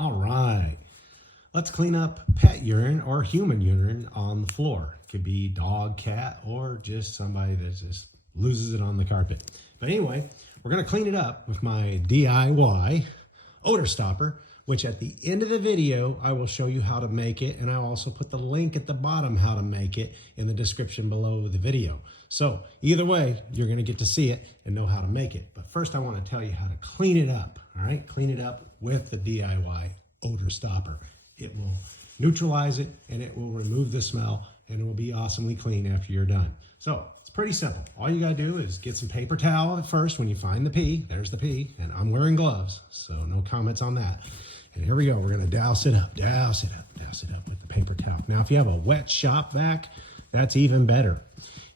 All right, let's clean up pet urine or human urine on the floor. It could be dog, cat, or just somebody that just loses it on the carpet. But anyway, we're gonna clean it up with my DIY odor stopper, which at the end of the video, I will show you how to make it. And I'll also put the link at the bottom how to make it in the description below the video. So either way, you're gonna get to see it and know how to make it. But first I wanna tell you how to clean it up, all right? Clean it up with the DIY odor stopper. It will neutralize it and it will remove the smell and it will be awesomely clean after you're done. So it's pretty simple. All you gotta do is get some paper towel at first when you find the pee. There's the pee, and I'm wearing gloves, so no comments on that. And here we go, we're gonna douse it up with the paper towel. Now, if you have a wet shop vac, that's even better.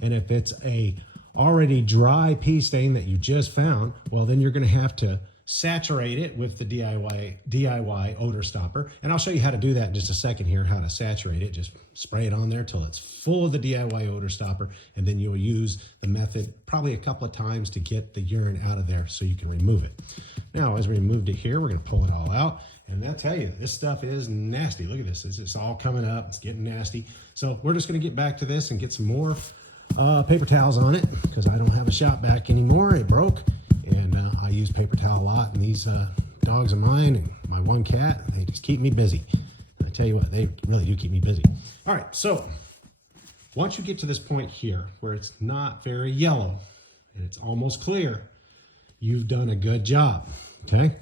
And if it's a already dry pee stain that you just found, well, then you're gonna have to saturate it with the DIY odor stopper. And I'll show you how to do that in just a second here, how to saturate it. Just spray it on there till it's full of the DIY odor stopper. And then you'll use the method probably a couple of times to get the urine out of there so you can remove it. Now, as we removed it here, we're gonna pull it all out. And I'll tell you, this stuff is nasty. Look at this, it's all coming up, it's getting nasty. So we're just gonna get back to this and get some more paper towels on it because I don't have a shop vac anymore, it broke. And I use paper towel a lot, and these dogs of mine and my one cat, they just keep me busy. And I tell you what, they really do keep me busy. All right, so once you get to this point here where it's not very yellow and it's almost clear, you've done a good job, okay?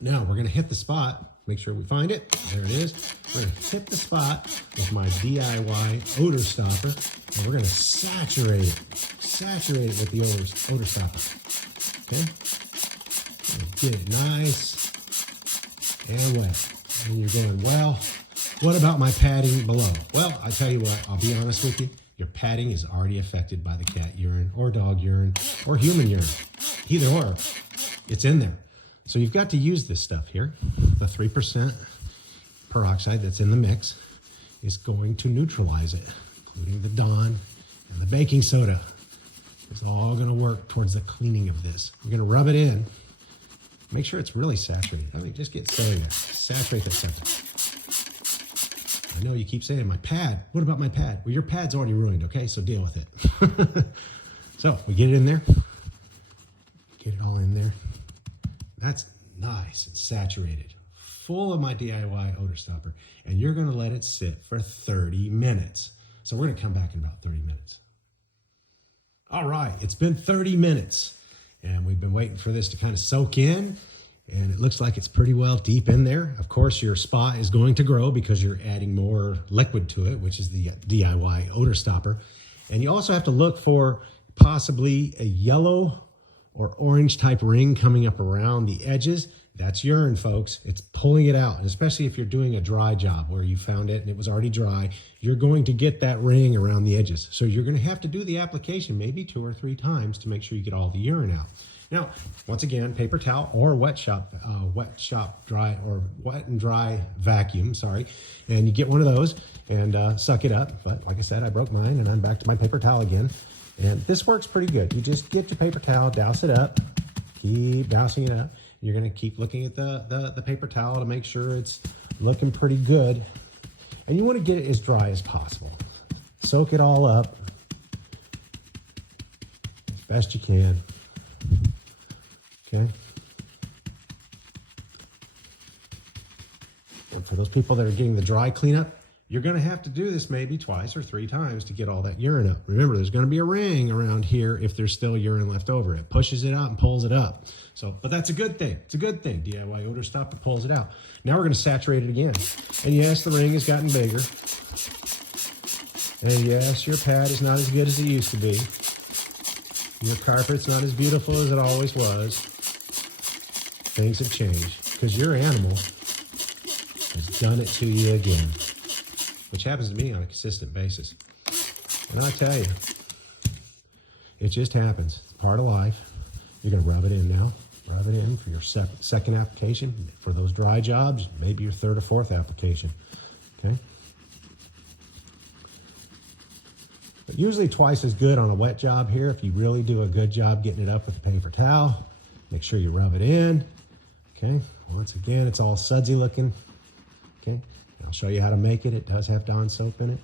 Now we're gonna hit the spot, make sure we find it, there it is. We're gonna hit the spot with my DIY odor stopper, and we're gonna saturate it with the odor stopper. Okay, get it nice and wet. And you're going, well, what about my padding below? Well, I tell you what, I'll be honest with you, your padding is already affected by the cat urine or dog urine or human urine. Either or, it's in there. So you've got to use this stuff here. The 3% peroxide that's in the mix is going to neutralize it, including the Dawn and the baking soda. It's all gonna work towards the cleaning of this. You're gonna rub it in. Make sure it's really saturated. I mean, just get started there. Saturate that sucker. I know you keep saying, my pad. What about my pad? Well, your pad's already ruined, okay? So deal with it. So we get it in there. Get it all in there. That's nice and saturated. Full of my DIY odor stopper. And you're gonna let it sit for 30 minutes. So we're gonna come back in about 30 minutes. All right, it's been 30 minutes and we've been waiting for this to kind of soak in, and it looks like it's pretty well deep in there. Of course, your spot is going to grow because you're adding more liquid to it, which is the DIY odor stopper. And you also have to look for possibly a yellow or orange type ring coming up around the edges. That's urine, folks. It's pulling it out. And especially if you're doing a dry job where you found it and it was already dry, you're going to get that ring around the edges. So you're going to have to do the application maybe 2 or 3 times to make sure you get all the urine out. Now, once again, paper towel or wet and dry vacuum, sorry. And you get one of those and suck it up. But like I said, I broke mine and I'm back to my paper towel again. And this works pretty good. You just get your paper towel, douse it up, keep dousing it up. You're gonna keep looking at the paper towel to make sure it's looking pretty good. And you wanna get it as dry as possible. Soak it all up as best you can, okay? And for those people that are getting the dry cleanup, you're gonna have to do this maybe 2 or 3 times to get all that urine up. Remember, there's gonna be a ring around here if there's still urine left over. It pushes it out and pulls it up. So, but that's a good thing. It's a good thing. DIY odor stopper pulls it out. Now we're gonna saturate it again. And yes, the ring has gotten bigger. And yes, your pad is not as good as it used to be. Your carpet's not as beautiful as it always was. Things have changed because your animal has done it to you again, which happens to me on a consistent basis. And I tell you, it just happens. It's part of life. You're gonna rub it in now. Rub it in for your second application. For those dry jobs, maybe your 3rd or 4th application, okay? But usually twice as good on a wet job here. If you really do a good job getting it up with a paper towel, make sure you rub it in. Okay, Once again, it's all sudsy looking. Okay, I'll show you how to make it. It does have Dawn soap in it.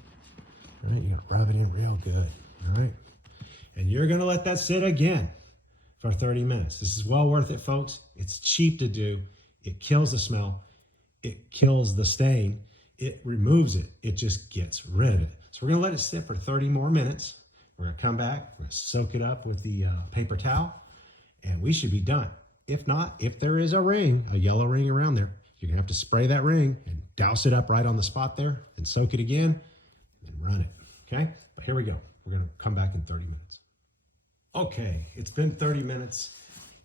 All right, you're gonna rub it in real good. All right, and you're gonna let that sit again for 30 minutes. This is well worth it, folks. It's cheap to do. It kills the smell. It kills the stain. It removes it. It just gets rid of it. So we're gonna let it sit for 30 more minutes. We're gonna come back, we're gonna soak it up with the paper towel, and we should be done. If not, if there is a ring, a yellow ring around there, you're gonna have to spray that ring and douse it up right on the spot there and soak it again and run it, okay? But here we go. We're gonna come back in 30 minutes. Okay, it's been 30 minutes,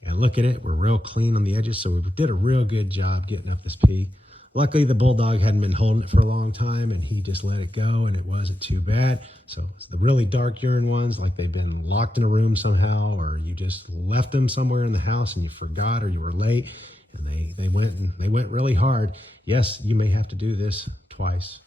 and look at it. We're real clean on the edges, so we did a real good job getting up this pee. Luckily, the bulldog hadn't been holding it for a long time, and he just let it go, and it wasn't too bad. So it's the really dark urine ones, like they've been locked in a room somehow, or you just left them somewhere in the house and you forgot, or you were late, and they went really hard. Yes, you may have to do this twice,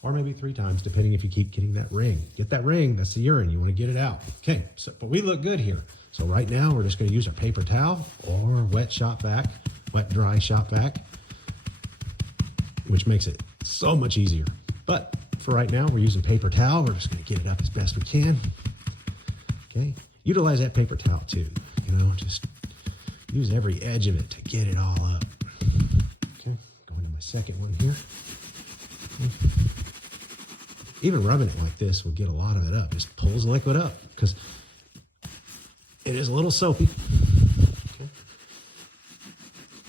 or maybe 3 times, depending if you keep getting that ring. Get that ring, that's the urine, you want to get it out. Okay, so, but we look good here. So right now, we're just going to use our paper towel or wet dry shop vac, which makes it so much easier. But for right now, we're using paper towel. We're just gonna get it up as best we can. Okay, utilize that paper towel too. You know, just use every edge of it to get it all up. Okay, going to my second one here. Okay. Even rubbing it like this will get a lot of it up. Just pulls the liquid up because it is a little soapy. Okay.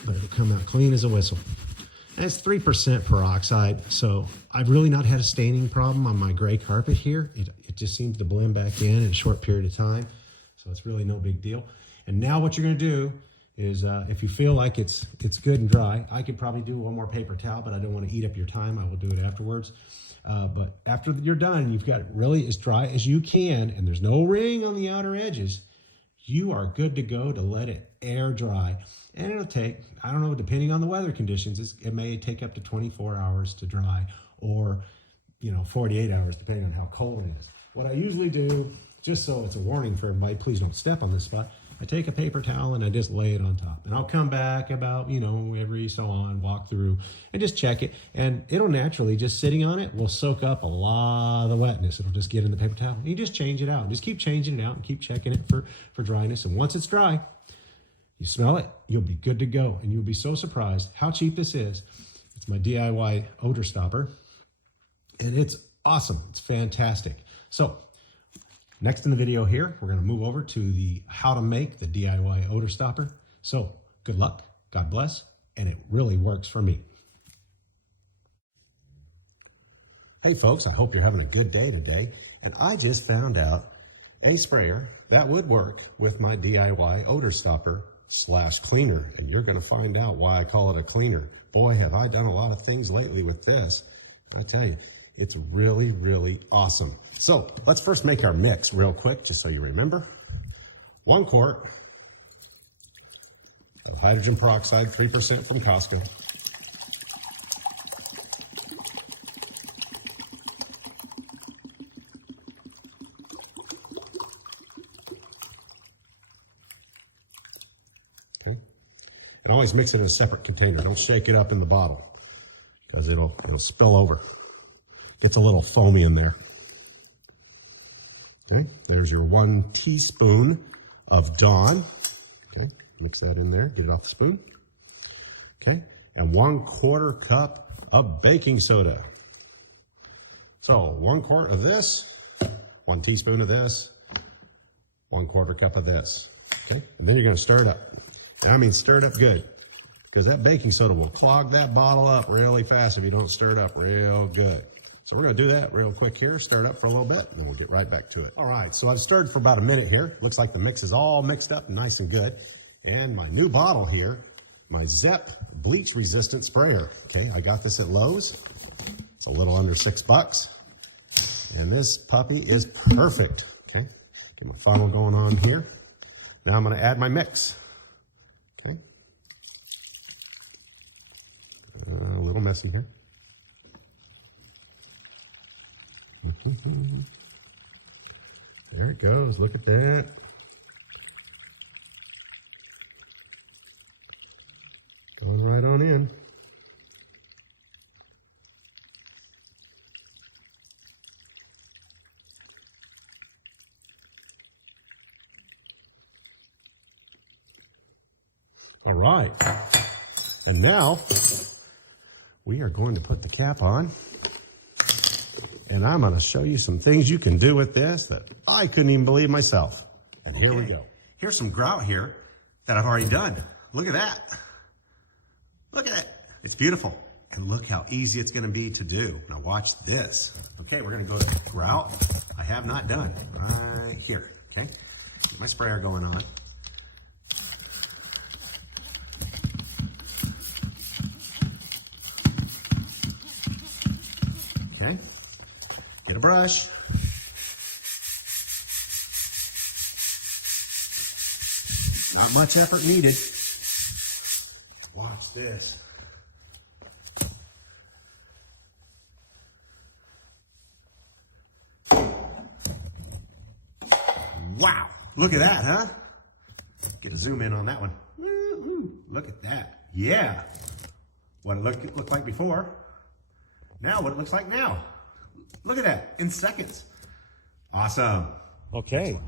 But it'll come out clean as a whistle. And it's 3% peroxide, so I've really not had a staining problem on my gray carpet here. It just seems to blend back in a short period of time, so it's really no big deal. And now what you're going to do is, if you feel like it's good and dry, I could probably do one more paper towel, but I don't want to eat up your time. I will do it afterwards. But after you're done, you've got it really as dry as you can, and there's no ring on the outer edges. You are good to go to let it air dry. And it'll take, I don't know, depending on the weather conditions, it may take up to 24 hours to dry, or 48 hours, depending on how cold it is. What I usually do, just so it's a warning for everybody, please don't step on this spot, I take a paper towel and I just lay it on top. And I'll come back about, every so on, walk through and just check it. And it'll naturally, just sitting on it, will soak up a lot of the wetness. It'll just get in the paper towel. And you just change it out. Just keep changing it out and keep checking it for dryness. And once it's dry, you smell it, you'll be good to go. And you'll be so surprised how cheap this is. It's my DIY odor stopper. And it's awesome. It's fantastic. So next in the video here, we're going to move over to the how to make the DIY odor stopper. So good luck, God bless, and it really works for me. Hey folks, I hope you're having a good day today. And I just found out a sprayer that would work with my DIY odor stopper / cleaner. And you're going to find out why I call it a cleaner. Boy, have I done a lot of things lately with this. I tell you, it's really, really awesome. So let's first make our mix real quick, just so you remember. 1 quart of hydrogen peroxide, 3% from Costco. Okay. And always mix it in a separate container. Don't shake it up in the bottle, because it'll spill over. Gets a little foamy in there. Okay, there's your 1 teaspoon of Dawn. Okay, mix that in there, get it off the spoon. Okay, and 1/4 cup of baking soda. So 1 quart of this, 1 teaspoon of this, 1/4 cup of this. Okay, and then you're gonna stir it up. And I mean stir it up good, because that baking soda will clog that bottle up really fast if you don't stir it up real good. So we're going to do that real quick here, stir it up for a little bit, and then we'll get right back to it. All right, so I've stirred for about a minute here. Looks like the mix is all mixed up and nice and good. And my new bottle here, my Zep bleach resistant sprayer. Okay, I got this at Lowe's. It's a little under $6. And this puppy is perfect. Okay, get my funnel going on here. Now I'm going to add my mix. Okay, a little messy here. There it goes. Look at that. Going right. And now we are going to put the cap on. And I'm going to show you some things you can do with this that I couldn't even believe myself. And here we go. Here's some grout here that I've already done. Look at that. Look at it. It's beautiful. And look how easy it's going to be to do. Now watch this. Okay, we're going to go to grout. I have not done right here. Okay, get my sprayer going on. Okay, get a brush. Not much effort needed. Watch this. Wow, look at that, huh? Get a zoom in on that one. Woo-hoo. Look at that. Yeah. What it looked like before. Now what it looks like now. Look at that, in seconds. Awesome. Okay,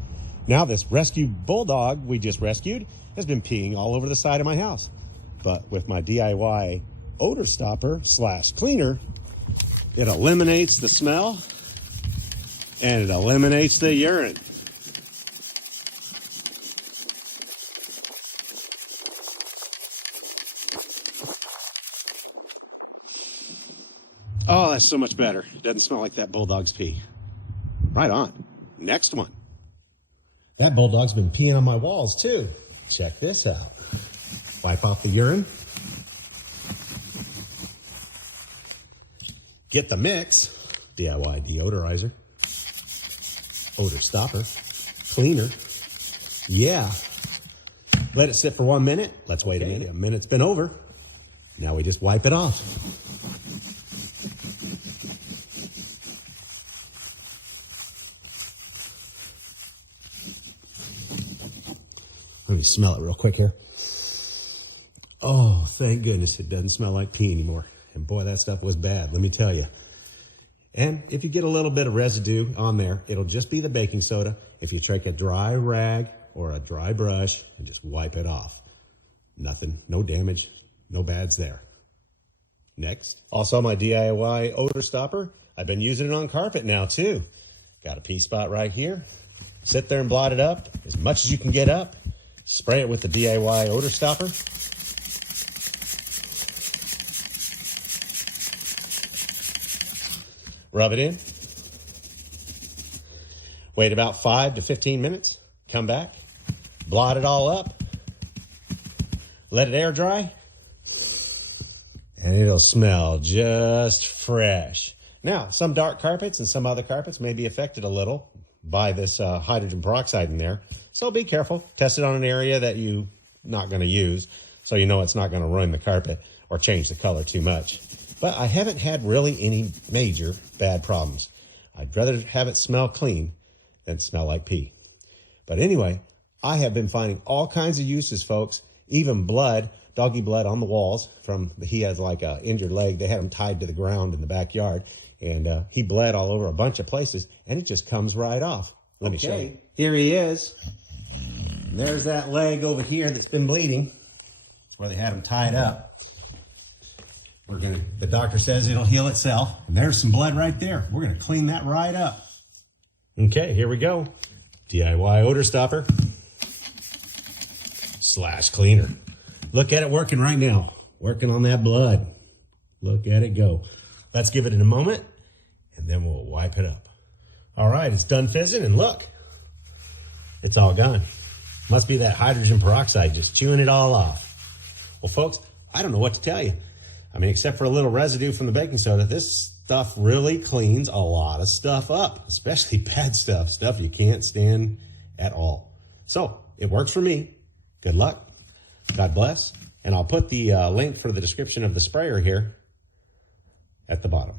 now this rescue bulldog we just rescued has been peeing all over the side of my house. But with my DIY odor stopper / cleaner, it eliminates the smell and it eliminates the urine. Oh, that's so much better. It doesn't smell like that bulldog's pee. Right on. Next one. That bulldog's been peeing on my walls too. Check this out. Wipe off the urine. Get the mix. DIY deodorizer. Odor stopper. Cleaner. Yeah. Let it sit for 1 minute. Let's wait a minute. A minute's been over. Now we just wipe it off. Let me smell it real quick here. Oh, thank goodness it doesn't smell like pee anymore. And boy, that stuff was bad, let me tell you. And if you get a little bit of residue on there, it'll just be the baking soda. If you take a dry rag or a dry brush and just wipe it off. Nothing, no damage, no bads there. Next. Also my DIY odor stopper. I've been using it on carpet now too. Got a pee spot right here. Sit there and blot it up as much as you can get up. Spray it with the DIY odor stopper. Rub it in. Wait about 5 to 15 minutes. Come back. Blot it all up. Let it air dry. And it'll smell just fresh. Now, some dark carpets and some other carpets may be affected a little by this hydrogen peroxide in there. So be careful. Test it on an area that you're not going to use so you know it's not going to ruin the carpet or change the color too much. But I haven't had really any major bad problems. I'd rather have it smell clean than smell like pee. But anyway, I have been finding all kinds of uses, folks. Even blood, doggy blood on the walls from, he has like an injured leg. They had him tied to the ground in the backyard. And he bled all over a bunch of places, and it just comes right off. Let me show you. Here he is. And there's that leg over here that's been bleeding. That's where they had him tied up. The doctor says it'll heal itself. And there's some blood right there. We're gonna clean that right up. Okay, here we go. DIY odor stopper / cleaner. Look at it working right now. Working on that blood. Look at it go. Let's give it in a moment, and then we'll wipe it up. All right, it's done fizzing, and look, it's all gone. Must be that hydrogen peroxide just chewing it all off. Well, folks, I don't know what to tell you. I mean, except for a little residue from the baking soda, this stuff really cleans a lot of stuff up, especially bad stuff, stuff you can't stand at all. So it works for me. Good luck. God bless. And I'll put the link for the description of the sprayer here at the bottom.